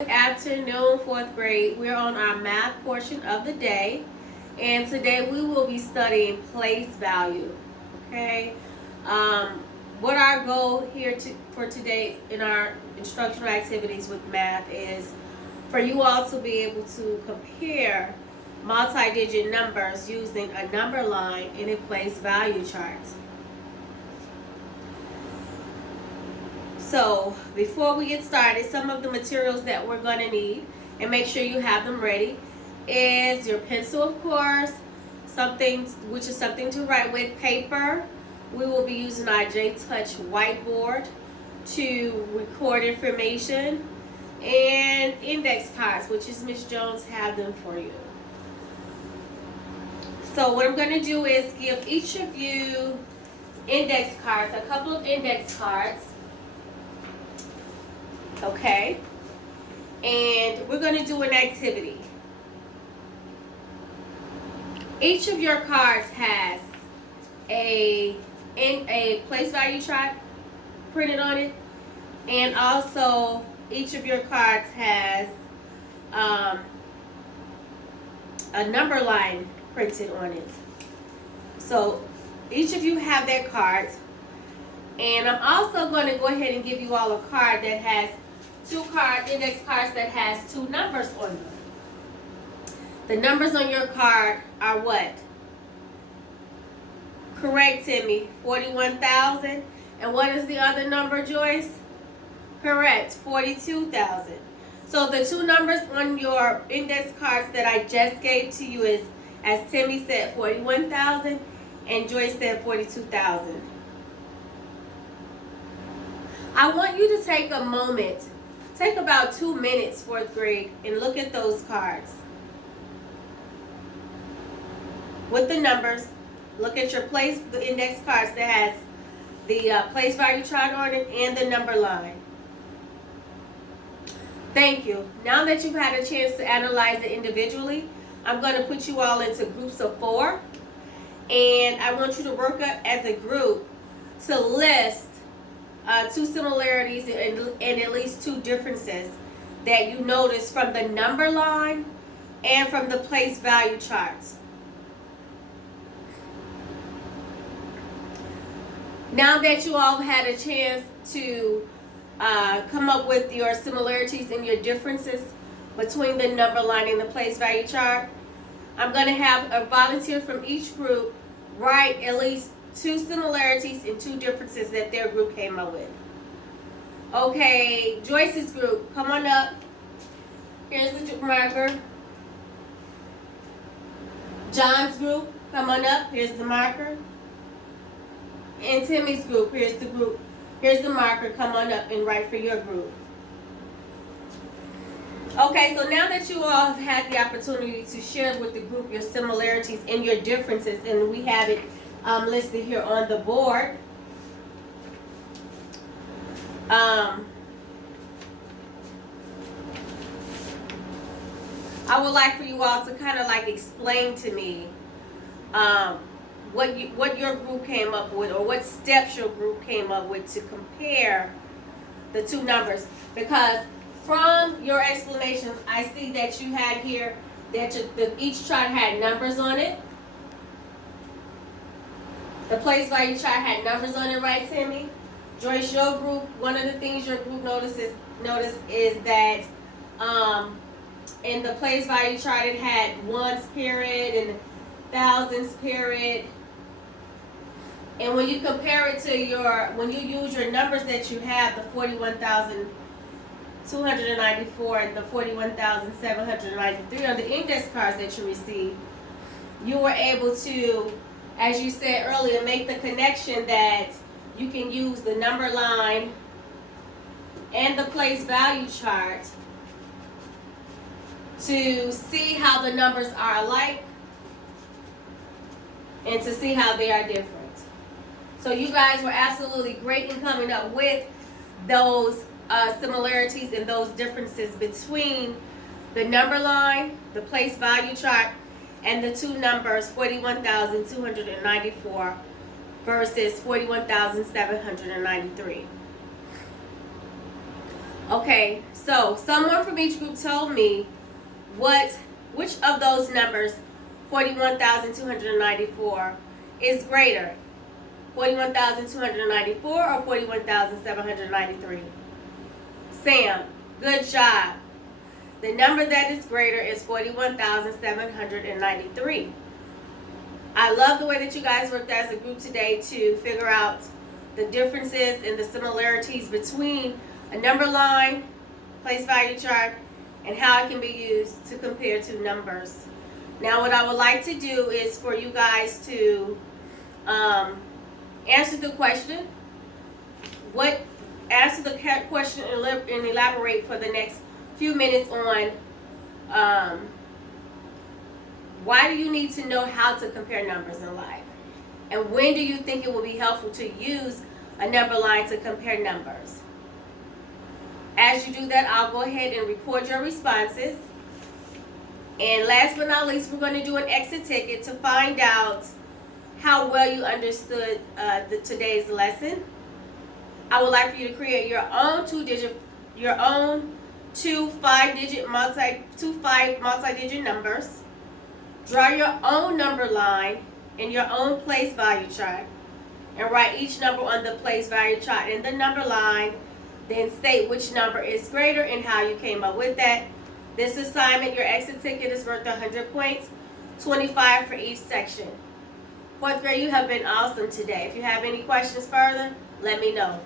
Good afternoon, fourth grade. We're on our math portion of the day, and today we will be studying place value. Okay, what our goal here for today in our instructional activities with math is for you all to be able to compare multi-digit numbers using a number line in a place value chart. So before we get started, some of the materials that we're going to need, and make sure you have them ready, is your pencil, of course, something to write with, paper. We will be using our J-Touch whiteboard to record information, and index cards, which is Miss Jones have them for you. So what I'm going to do is give each of you index cards, a couple of index cards. Okay, and we're going to do an activity. Each of your cards has a place value chart printed on it, and also each of your cards has a number line printed on it. So each of you have their cards, and I'm also going to go ahead and give you all a card that has index cards that has two numbers on them. The numbers on your card are what? Correct, Timmy. 41,000. And what is the other number, Joyce? Correct, 42,000. So the two numbers on your index cards that I just gave to you is, as Timmy said, 41,000, and Joyce said 42,000. I want you to take a moment. Take about 2 minutes, fourth grade, and look at those cards. With the numbers, look at the index cards that has the place value chart on it and the number line. Thank you. Now that you've had a chance to analyze it individually, I'm going to put you all into groups of 4. And I want you to work up as a group to list two similarities and at least two differences that you notice from the number line and from the place value charts. Now that you all had a chance to come up with your similarities and your differences between the number line and the place value chart, I'm going to have a volunteer from each group write at least two similarities and two differences that their group came up with. Okay, Joyce's group, come on up. Here's the marker. John's group, come on up. Here's the marker. And Timmy's group, here's the marker. Come on up and write for your group. Okay, so now that you all have had the opportunity to share with the group your similarities and your differences, and we have it listed here on the board. I would like for you all to kind of like explain to me what your group came up with, or what steps your group came up with to compare the two numbers. Because from your explanations, I see that you had here that each chart had numbers on it. The place value chart had numbers on it, right, Timmy? Joyce, your group, one of the things your group noticed is that in the place value chart it had ones period and thousands period. And when you compare it to when you use your numbers that you have, the 41,294 and the 41,793 on the index cards that you received, you were able to, as you said earlier, make the connection that you can use the number line and the place value chart to see how the numbers are alike and to see how they are different. So you guys were absolutely great in coming up with those similarities and those differences between the number line, the place value chart, and the two numbers 41,294 versus 41,793. Okay, so So someone from each group told me which of those numbers, 41,294, is greater, 41,294 or 41,793. Sam, good job. The number that is greater is 41,793. I love the way that you guys worked as a group today to figure out the differences and the similarities between a number line, place value chart, and how it can be used to compare two numbers. Now what I would like to do is for you guys to answer the question. Answer the question and elaborate for the next few minutes on why do you need to know how to compare numbers in life? And when do you think it will be helpful to use a number line to compare numbers? As you do that, I'll go ahead and record your responses. And last but not least, we're going to do an exit ticket to find out how well you understood today's lesson. I would like for you to create your own two five-digit multi-digit numbers. Draw your own number line in your own place value chart and write each number on the place value chart in the number line. Then state which number is greater and how you came up with that. This assignment, your exit ticket, is worth 100 points, 25 for each section. Fourth grade, you have been awesome today. If you have any questions further, let me know.